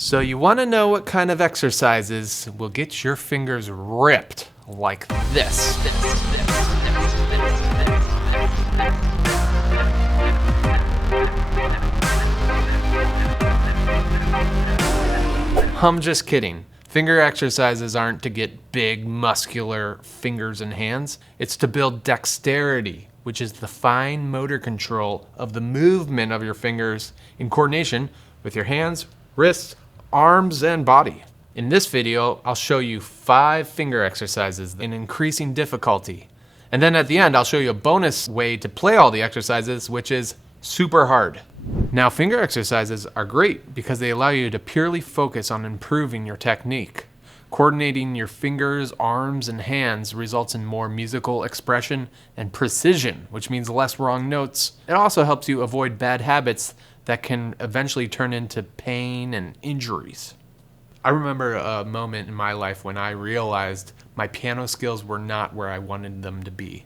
So you want to know what kind of exercises will get your fingers ripped like this. I'm just kidding. Finger exercises aren't to get big, muscular fingers and hands. It's to build dexterity, which is the fine motor control of the movement of your fingers in coordination with your hands, wrists, arms, and body. In this video, I'll show you 5 finger exercises in increasing difficulty. And then at the end, I'll show you a bonus way to play all the exercises, which is super hard. Now, finger exercises are great because they allow you to purely focus on improving your technique. Coordinating your fingers, arms, and hands results in more musical expression and precision, which means less wrong notes. It also helps you avoid bad habits that can eventually turn into pain and injuries. I remember a moment in my life when I realized my piano skills were not where I wanted them to be.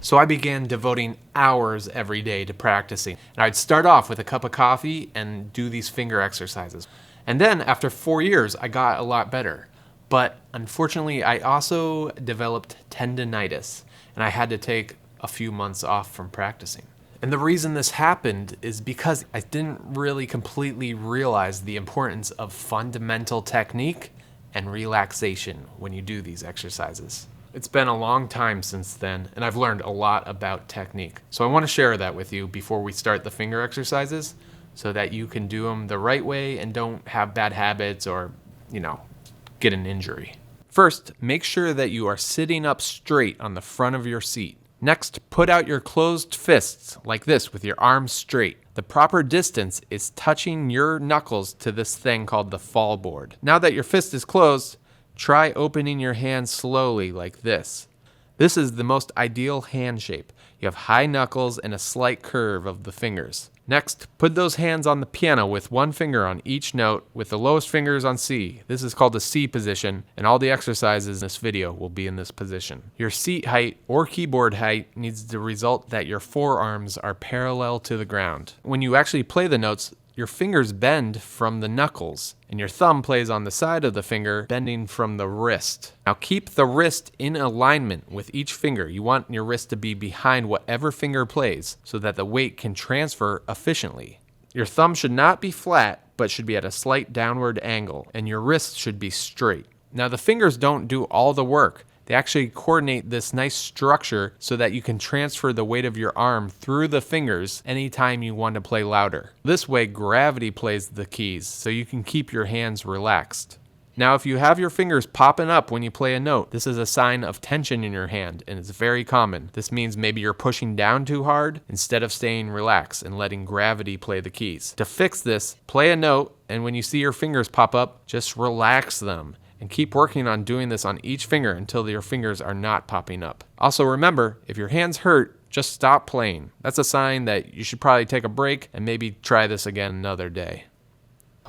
So I began devoting hours every day to practicing. And I'd start off with a cup of coffee and do these finger exercises. And then after 4 years, I got a lot better. But unfortunately, I also developed tendinitis, and I had to take a few months off from practicing. And the reason this happened is because I didn't really completely realize the importance of fundamental technique and relaxation when you do these exercises. It's been a long time since then, and I've learned a lot about technique. So I want to share that with you before we start the finger exercises so that you can do them the right way and don't have bad habits or, get an injury. First, make sure that you are sitting up straight on the front of your seat. Next, put out your closed fists like this with your arms straight. The proper distance is touching your knuckles to this thing called the fall board. Now that your fist is closed, try opening your hand slowly like this. This is the most ideal hand shape. You have high knuckles and a slight curve of the fingers. Next, put those hands on the piano with one finger on each note with the lowest fingers on C. This is called the C position, and all the exercises in this video will be in this position. Your seat height or keyboard height needs to result that your forearms are parallel to the ground. When you actually play the notes, your fingers bend from the knuckles, and your thumb plays on the side of the finger, bending from the wrist. Now keep the wrist in alignment with each finger. You want your wrist to be behind whatever finger plays so that the weight can transfer efficiently. Your thumb should not be flat, but should be at a slight downward angle, and your wrist should be straight. Now the fingers don't do all the work. They actually coordinate this nice structure so that you can transfer the weight of your arm through the fingers anytime you want to play louder. This way, gravity plays the keys, so you can keep your hands relaxed. Now, if you have your fingers popping up when you play a note, this is a sign of tension in your hand, and it's very common. This means maybe you're pushing down too hard instead of staying relaxed and letting gravity play the keys. To fix this, play a note, and when you see your fingers pop up, just relax them. And keep working on doing this on each finger until your fingers are not popping up. Also remember, if your hands hurt, just stop playing. That's a sign that you should probably take a break and maybe try this again another day.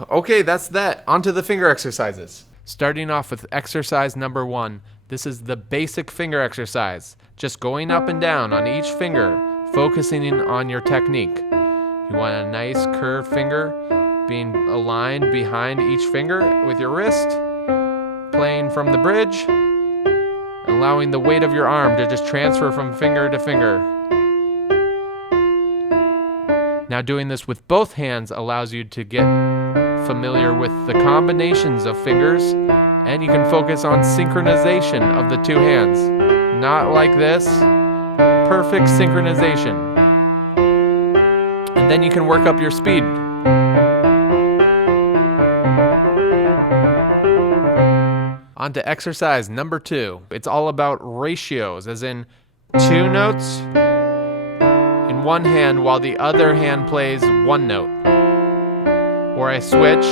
Okay, that's that. On to the finger exercises. Starting off with exercise number 1. This is the basic finger exercise. Just going up and down on each finger, focusing in on your technique. You want a nice curved finger being aligned behind each finger with your wrist. Playing from the bridge, allowing the weight of your arm to just transfer from finger to finger. Now doing this with both hands allows you to get familiar with the combinations of fingers, and you can focus on synchronization of the two hands. Not like this, perfect synchronization. And then you can work up your speed. On to exercise number 2. It's all about ratios, as in 2 notes in one hand while the other hand plays one note. Or I switch.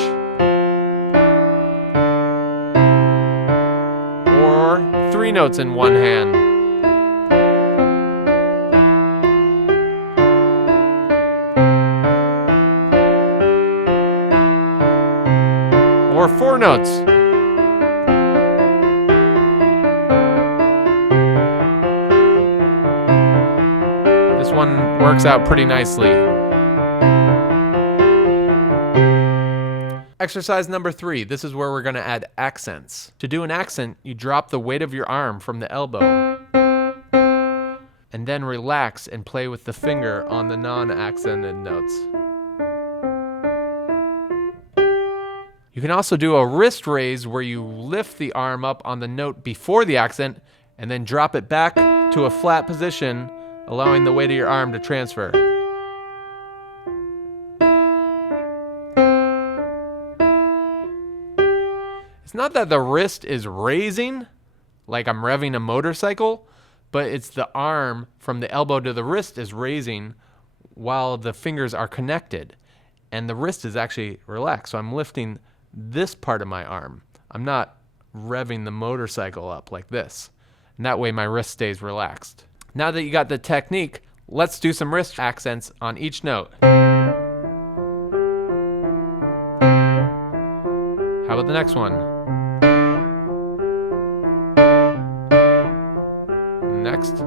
Or 3 notes in one hand. Or 4 notes. This one works out pretty nicely. Exercise number 3. This is where we're going to add accents. To do an accent, you drop the weight of your arm from the elbow and then relax and play with the finger on the non-accented notes. You can also do a wrist raise where you lift the arm up on the note before the accent and then drop it back to a flat position, allowing the weight of your arm to transfer. It's not that the wrist is raising, like I'm revving a motorcycle, but it's the arm from the elbow to the wrist is raising while the fingers are connected. And the wrist is actually relaxed, so I'm lifting this part of my arm. I'm not revving the motorcycle up like this. And that way my wrist stays relaxed. Now that you got the technique, let's do some wrist accents on each note. How about the next one? Next.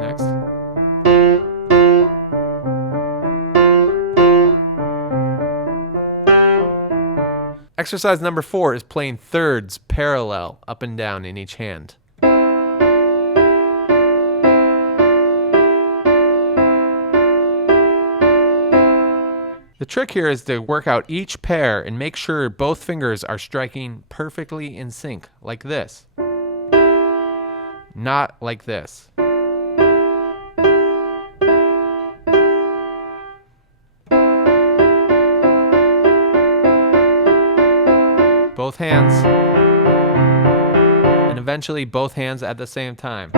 Next. Exercise number 4 is playing thirds parallel up and down in each hand. The trick here is to work out each pair and make sure both fingers are striking perfectly in sync, like this. Not like this. Both hands. And eventually both hands at the same time.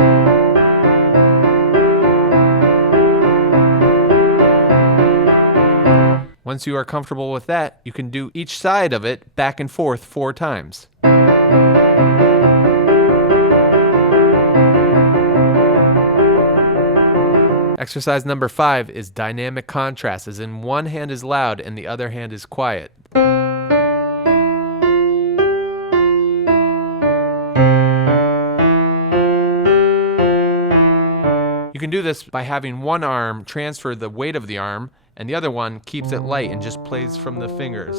Once you are comfortable with that, you can do each side of it back and forth 4 times. Exercise number 5 is dynamic contrast, as in one hand is loud and the other hand is quiet. You can do this by having one arm transfer the weight of the arm and the other one keeps it light and just plays from the fingers.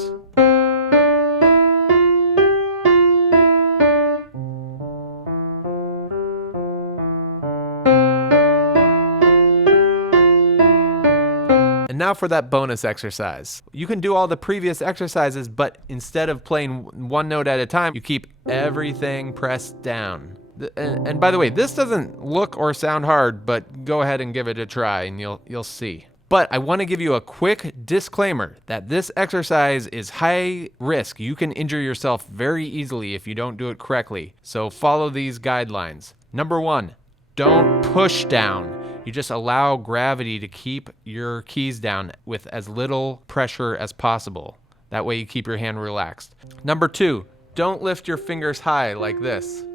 And now for that bonus exercise. You can do all the previous exercises, but instead of playing one note at a time, you keep everything pressed down. And by the way, this doesn't look or sound hard, but go ahead and give it a try and you'll see. But I want to give you a quick disclaimer that this exercise is high risk. You can injure yourself very easily if you don't do it correctly. So follow these guidelines. Number 1, don't push down. You just allow gravity to keep your keys down with as little pressure as possible. That way you keep your hand relaxed. Number 2, don't lift your fingers high like this.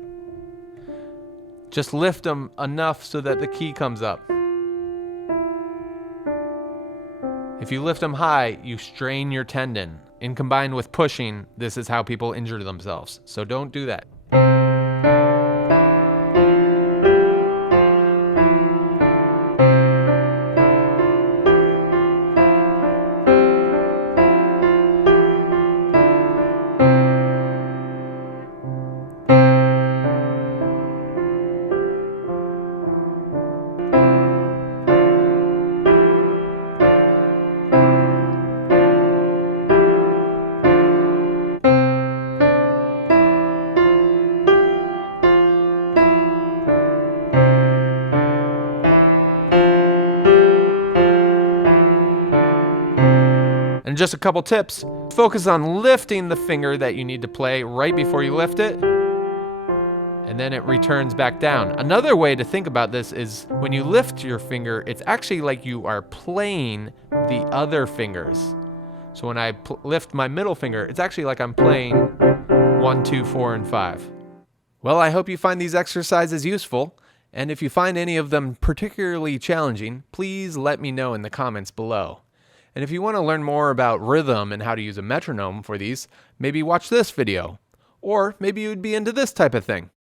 Just lift them enough so that the key comes up. If you lift them high, you strain your tendon. And combined with pushing, this is how people injure themselves. So don't do that. And just a couple tips. Focus on lifting the finger that you need to play right before you lift it, and then it returns back down. Another way to think about this is when you lift your finger, it's actually like you are playing the other fingers. So when I lift my middle finger, it's actually like I'm playing 1, 2, 4, and 5. Well, I hope you find these exercises useful, and if you find any of them particularly challenging, please let me know in the comments below. And if you want to learn more about rhythm and how to use a metronome for these, maybe watch this video. Or maybe you'd be into this type of thing.